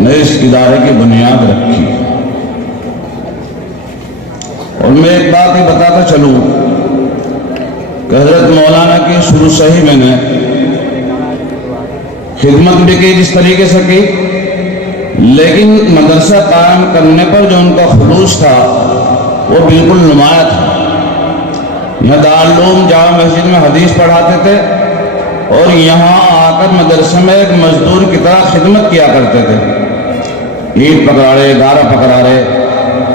نے اس ادارے کی بنیاد رکھی۔ اور میں ایک بات ہی بتاتا چلوں کہ حضرت مولانا کی شروع سے ہی میں نے خدمت بھی کی جس طریقے سے کی، لیکن مدرسہ قائم کرنے پر جو ان کا خلوص تھا وہ بالکل نمایاں تھا۔ یہاں دارالعلوم جامع مسجد میں حدیث پڑھاتے تھے اور یہاں آ کر مدرسے میں ایک مزدور کی طرح خدمت کیا کرتے تھے۔ اینٹ پکڑا رہے، گارا پکڑا رہے،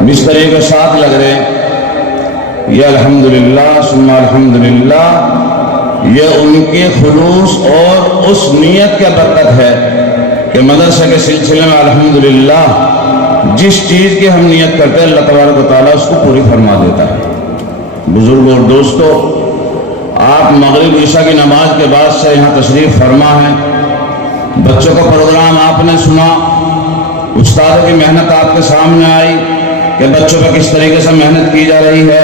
مستری کے ساتھ لگ رہے۔ یہ الحمدللہ ثم الحمدللہ، یہ ان کے خلوص اور اس نیت کا برکت ہے کہ مدرسے کے سلسلے میں الحمدللہ جس چیز کی ہم نیت کرتے ہیں اللہ تبارک و تعالیٰ اس کو پوری فرما دیتا ہے۔ بزرگوں اور دوستو، آپ مغرب عشاء کی نماز کے بعد سے یہاں تشریف فرما ہے۔ بچوں کا پروگرام آپ نے سنا، استادوں کی محنت آپ کے سامنے آئی کہ بچوں پر کس طریقے سے محنت کی جا رہی ہے۔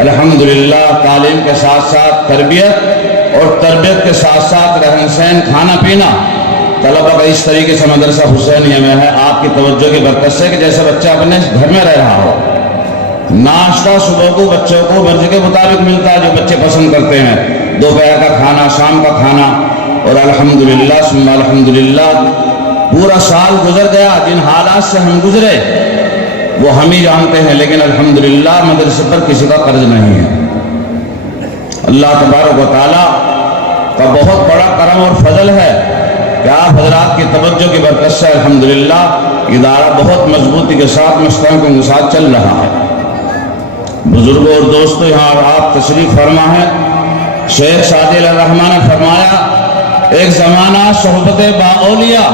الحمدللہ تعلیم کے ساتھ ساتھ تربیت اور تربیت کے ساتھ ساتھ رہن سہن، کھانا پینا طلبہ کا اس طریقے سے مدرسہ حسینیہ میں ہے آپ کی توجہ کی برکت سے کہ جیسے بچہ اپنے گھر میں رہ رہا ہو۔ ناشتہ صبح کو بچوں کو مرضی کے مطابق ملتا ہے جو بچے پسند کرتے ہیں، دوپہر کا کھانا، شام کا کھانا، اور الحمدللہ ثم الحمدللہ پورا سال گزر گیا۔ جن حالات سے ہم گزرے وہ ہم ہی جانتے ہیں، لیکن الحمدللہ مدرسے پر کسی کا قرض نہیں ہے۔ اللہ تبارک و تعالیٰ کا بہت بڑا کرم اور فضل ہے کہ آپ حضرات کی توجہ کی برکت سے الحمدللہ ادارہ بہت مضبوطی کے ساتھ مستحکم کے ساتھ چل رہا ہے۔ بزرگوں اور دوستو، یہاں آپ تشریف فرما ہے۔ شیخ سعدی علیہ الرحمٰن نے فرمایا، ایک زمانہ صحبت با اولیاء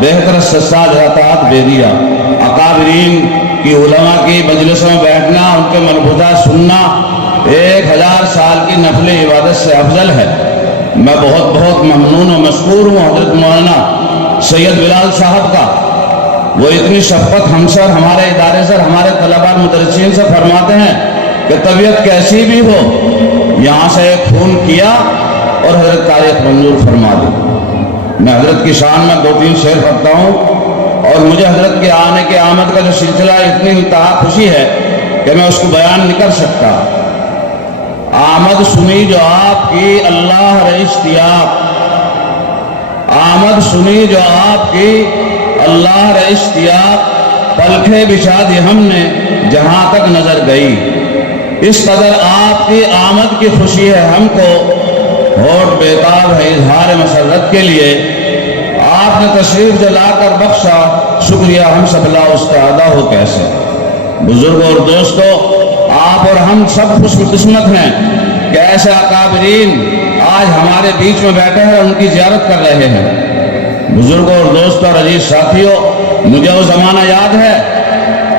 بہتر سساد اطاعت بیدیا۔ اکابرین کی علماء کی مجلسوں میں بیٹھنا، ان کے ملبوسہ سننا 1000 سال کی نفل عبادت سے افضل ہے۔ میں بہت بہت ممنون و مشکور ہوں حضرت مولانا سید بلال صاحب کا۔ وہ اتنی شفقت ہم سے اور ہمارے ادارے سے، ہمارے طلباء مدرسین سے فرماتے ہیں کہ طبیعت کیسی بھی ہو یہاں سے ایک فون کیا اور حضرت تاریخ منظور فرما دی۔ میں حضرت کی شان میں 2-3 شعر پڑھتا ہوں اور مجھے حضرت کے آنے کے آمد کا جو سلسلہ اتنی انتہا خوشی ہے کہ میں اس کو بیان نہیں کر سکتا۔ آمد سنی جو آپ کی اللہ رے اشتیاق، آمد سنی جو آپ کی اللہ رے اشتیاق، پلکھے بچھا دی ہم نے جہاں تک نظر گئی۔ اس قدر آپ کی آمد کی خوشی ہے ہم کو، ہوٹ بیتاب ہے اظہار مسرت کے لیے۔ آپ نے تشریف جلا کر بخشا، شکریہ ہم سب لا اس کا ادا ہو کیسے۔ بزرگوں اور دوستو، آپ اور ہم سب خوش قسمت ہیں کہ ایسے اکابرین آج ہمارے بیچ میں بیٹھے ہیں، ان کی زیارت کر رہے ہیں۔ بزرگوں اور دوستوں اور عزیز ساتھیوں، مجھے وہ زمانہ یاد ہے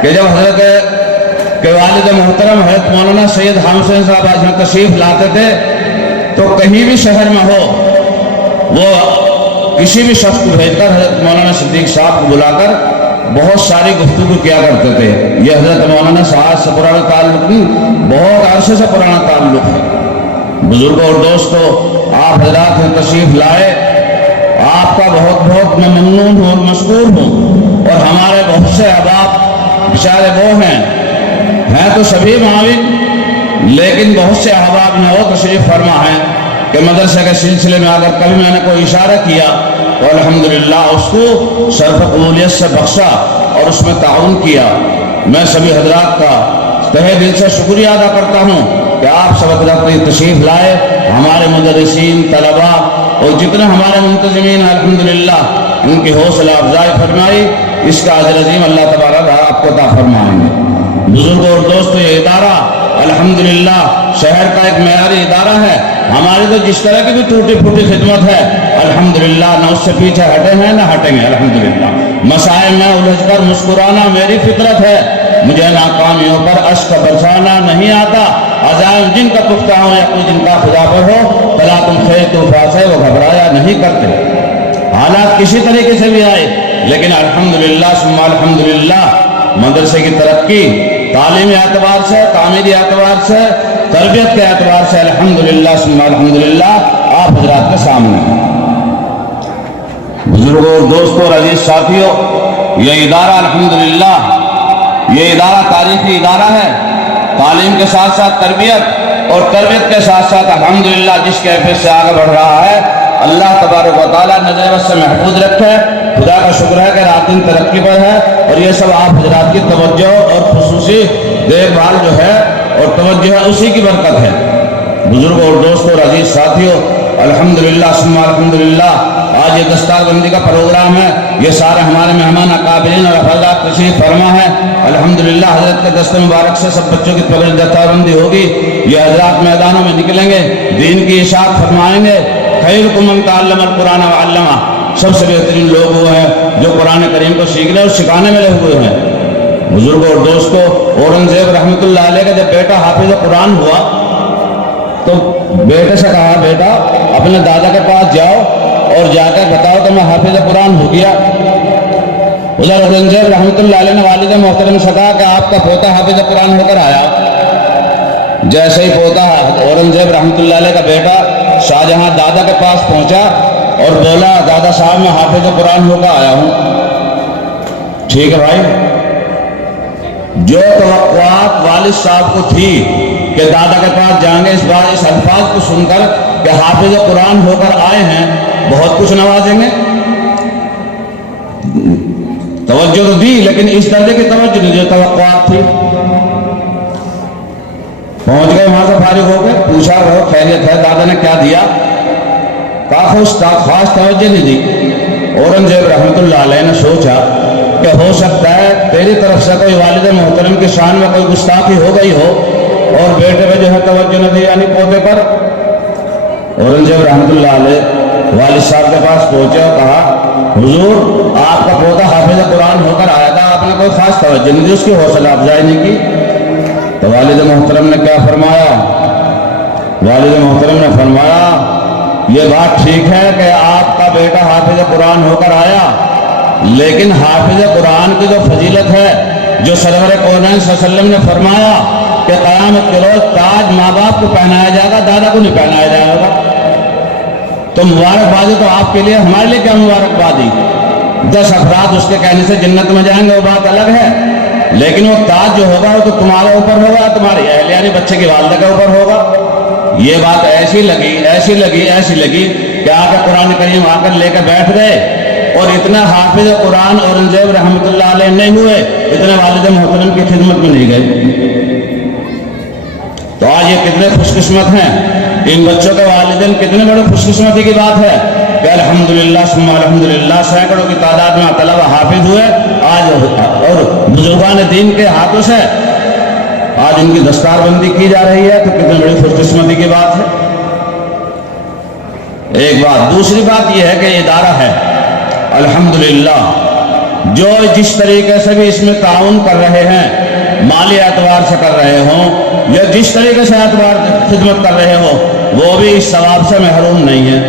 کہ جب حضرت کے والد محترم حضرت مولانا سید حامد حسین صاحب آج یہاں تشریف لاتے تھے تو کہیں بھی شہر میں ہو وہ کسی بھی شخص کو بھیج کر حضرت مولانا صدیق صاحب کو بلا کر بہت ساری گفتگو کیا کرتے تھے۔ یہ حضرت مولانا صاحب سے پرانا تعلق نہیں، بہت عرصے سے پرانا تعلق ہے۔ بزرگوں اور دوستو، آپ حضرات نے تشریف لائے، آپ کا بہت بہت میں ممنون ہوں اور مشکور ہوں۔ اور ہمارے بہت سے احباب بیچارے وہ ہیں تو سبھی معاون، لیکن بہت سے احباب نے وہ تشریف فرما ہے کہ مدرسے کے سلسلے میں اگر کبھی میں نے کوئی اشارہ کیا تو الحمدللہ اس کو شرف قبولیت سے بخشا اور اس میں تعاون کیا۔ میں سبھی حضرات کا تہہ دل سے شکریہ ادا کرتا ہوں کہ آپ سب حضرات تشریف لائے، ہمارے مدرسین، طلباء اور جتنے ہمارے منتظمین ہیں الحمدللہ ان کی حوصلہ افزائی فرمائی۔ اس کا اجر عظیم اللہ تبارک آپ کو عطا فرمائیں گے۔ بزرگوں اور دوستوں، یہ ادارہ الحمدللہ شہر کا ایک معیاری ادارہ ہے۔ ہماری تو جس طرح کی بھی ٹوٹی پھوٹی خدمت ہے الحمدللہ نہ اس سے پیچھے ہٹے ہیں نہ ہٹیں گے الحمدللہ۔ مسائل میں الجھ کر مسکرانا میری فطرت ہے، مجھے ناکامیوں پر اشک برسانا نہیں آتا۔ عزائم جن کا پختہ ہو یا کوئی جن کا خدا پر ہو، بلا تم خیر طوفان سے وہ گھبرایا نہیں کرتے۔ حالات کسی طریقے سے بھی آئے لیکن الحمدللہ ثم الحمدللہ مدرسے کی ترقی تعلیمی اعتبار سے، تعمیری اعتبار سے، تربیت کے اعتبار سے الحمدللہ ثم الحمدللہ آپ حضرات کے سامنے ہیں۔ बुजुर्गों और दोस्तों और अजीज साथियों, ये इदारा अल्हम्दुलिल्लाह, ये इदारा तारीखी इदारा है। तालीम के साथ साथ तरबियत और तरबियत के साथ साथ अल्हम्दुलिल्लाह जिस कैफियत से आगे बढ़ रहा है, अल्लाह तबारक व तआला नजर बद से महफूज रखे। खुदा का शुक्र है कि रात दिन तरक्की पर है, और ये सब आप हजरात की तवज्जो और खुसूसी देखभाल जो है और तवज्जो है, उसी की बरकत है। बुजुर्गों और दोस्तों और अजीज साथियों, अल्हम्दुलिल्लाह सुम्मा अल्हम्दुलिल्लाह, आज ये दस्तारबंदी का प्रोग्राम है। ये सारे हमारे मेहमान अकाबिरीन और हज़रात तशरीफ फरमा है। अल्हम्दुलिल्लाह हजरत के दस्ते मुबारक से सब बच्चों की पगड़ी दस्तारबंदी होगी। ये हजरात मैदानों में निकलेंगे, दीन की इशाअत फरमाएंगे। खैरुकुम मन तअल्लमल कुरान व अल्लमा, सबसे बेहतरीन लोग वो हैं जो कुरान करीम को सीखने और सिखाने में लगे हुए हैं। बुजुर्गों और दोस्तों, औरंगजेब रहमतुल्लाह अलैह का जब बेटा हाफिज कुरान हुआ तो बेटे से कहा, बेटा अपने दादा के पास जाओ और जाकर बताओ कि मैं हाफिज कुरान हो गया। उधर औरंगजेब रहमतुल्लाह अलैह ने वालिद मोहतरम से कहा कि आपका पोता हाफिज कुरान होकर आया। जैसे ही पोता औरंगजेब रहमतुल्लाह अलैह का बेटा शाहजहां दादा के पास पहुंचा और बोला, दादा साहब मैं हाफिज कुरान होकर आया हूं। ठीक है भाई, जो तवक्कुआत वालिद साहब को थी कि दादा के पास जाएंगे, इस बार इस अल्फाज को सुनकर कि हाफिज कुरान होकर आए हैं, बहुत कुछ नवाजेंगे। तवज्जो तो दी, लेकिन इस दर्जे की तवज्जो नहीं जो तवक्कुआत थी। पहुंच गए वहां से फारिग हो गए, पूछा रहो खैरियत है, दादा ने क्या दिया, खास तवज्जो नहीं दी। औरंगजेब रहमतुल्लाह अलैह ने सोचा कि हो सकता है तेरी तरफ से कोई वालिद मोहतरम की शान में कोई गुस्ताखी हो गई हो और बेटे पे जो है तवज्जो न दी, यानी पोते पर। औरंगजेब रहमतुल्लाह अलैह वालिद साहब के पास पहुंचे और कहा, हुजूर आपका पोता हाफिज कुरान होकर आया था, आपने कोई खास तवज्जो नहीं दी, उसकी हौसला अफजाई नहीं की। तो वालिद मोहतरम ने क्या फरमाया? वालिद मोहतरम ने फरमाया, ये बात ठीक है कि आपका बेटा हाफिज कुरान होकर आया, लेकिन हाफिज कुरान की जो फजीलत है, जो सरवर कौनैन सल्लल्लाहु अलैहि वसल्लम ने फरमाया कि क़यामत के रोज ताज माँ बाप को पहनाया जाएगा, दादा को नहीं पहनाया जाएगा। तो मुबारकबादी तो आपके लिए, हमारे लिए क्या मुबारकबादी? 10 अफराद उसके कहने से जन्नत में जाएंगे, वो बात अलग है, लेकिन वो ताज जो होगा वो तो तुम्हारे ऊपर होगा, तुम्हारे अहल यानी बच्चे की वालिदा के ऊपर होगा। ये बात ऐसी लगी कि आकर कुरान करीम आकर लेकर बैठ गए, और इतना हाफिज कुरान औरंगजेब रहमतुल्लाह अलैह नहीं हुए, इतने वालिद मोहतरम की खिदमत में नहीं गए। तो आज ये कितने खुशकिस्मत हैं, इन बच्चों के वालिदैन, कितने बड़े खुशकिस्मती की बात है कि अल्हम्दुलिल्लाह सुम्मा अल्हम्दुलिल्लाह सैकड़ों की तादाद में तलबा हाफिज हुए आज, और बुजुर्गान दीन के हाथों से आज इनकी दस्तारबंदी की जा रही है। तो कितनी बड़ी खुशकिस्मती की बात है। एक बात, दूसरी बात यह है कि इदारा है अल्हम्दुलिल्लाह, जो जिस तरीके से भी इसमें ताउन कर रहे हैं, माली एतबार से कर रहे हों या जिस तरीके से एतबार खिदमत कर रहे हो, वो भी इस सवाब से महरूम नहीं है।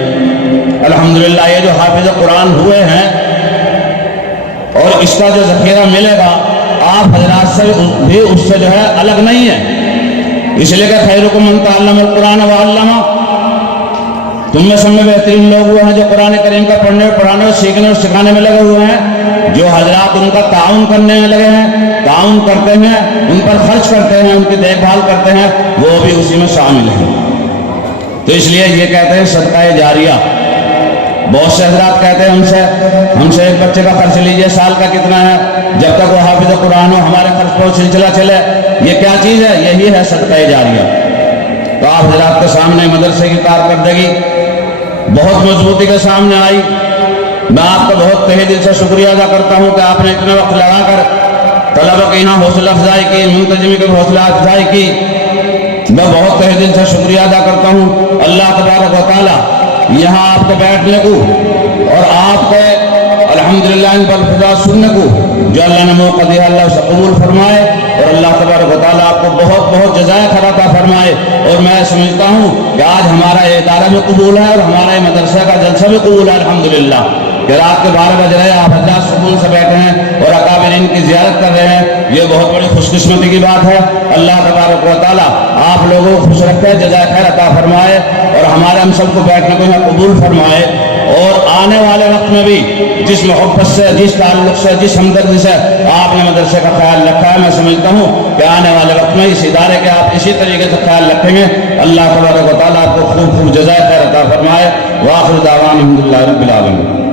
अल्हम्दुलिल्लाह ये जो हाफिज कुरान हुए हैं और इसका जो ज़ख़ीरा मिलेगा, आप हजरात से भी उससे जो है अलग नहीं है। इसलिए कि खैरुकुम मन तअल्लमल कुरान व अल्लमा, तुम में सब में बेहतरीन लोग वो हैं जो कुरान करीम का पढ़ने, पढ़ाने और सीखने और सिखाने में लगे हुए हैं। जो हजरात उनका ताउन करने में लगे हैं, ताउन करते हैं, उन पर खर्च करते हैं, उनकी देखभाल करते हैं, वो भी उसी में शामिल हैं। तो इसलिए ये कहते हैं सदका जारिया। बहुत से हजरात कहते हैं हमसे एक बच्चे का खर्च लीजिए, साल का कितना है, जब तक वो हाफिज कुरान हो हमारे खर्च पर सिलसिला चले। ये क्या चीज़ है? यही है सदका जारिया। तो आप हजरात के सामने मदरसे की कारकर्दगी बहुत मजबूती के सामने आई। मैं आपका बहुत तहे दिल से शुक्रिया अदा करता हूँ कि आपने इतना वक्त लगाकर तलबा के यहाँ हौसला अफजाई की, मुंतजिमी की हौसला अफजाई की। मैं बहुत तहे दिल से शुक्रिया अदा करता हूँ। अल्लाह तबारक व तआला यहाँ आपके बैठने को और आपके अल्हम्दुलिल्लाह इन पर खुदा सुनने को जो अल्लाह ने मौका दिया, अल्लाह उसे कबूल फरमाए और अल्लाह तबारक व तआला आपको बहुत बहुत जज़ाए खैर अता फरमाए। और मैं समझता हूँ कि आज हमारा ये इदारा भी कबूल है और हमारा ये मदरसा का जलसा भी कबूल है अल्हम्दुलिल्लाह। कि रात के 12 बज रहे हैं, आप हज़रात सुकून से बैठे हैं और अकाबिरीन की ज़ियारत कर रहे हैं, ये बहुत बड़ी खुशकिस्मती की बात है। अल्लाह तबारक व तआला आप लोगों को खुश रखे, जज़ाए खैर अता फरमाए और हमारे हम सबको बैठने को यहाँ कबूल फरमाए। اور آنے والے وقت میں بھی جس محبت سے، جس تعلق سے، جس ہمدردی سے آپ نے مدرسے کا خیال رکھا ہے، میں سمجھتا ہوں کہ آنے والے وقت میں اس ادارے کے آپ اسی طریقے سے خیال رکھیں گے۔ اللہ تبارک و تعالیٰ آپ کو خوب خوب جزائے خیر عطا فرمائے۔ وآخر دعوانا الحمدللہ رب العالمین۔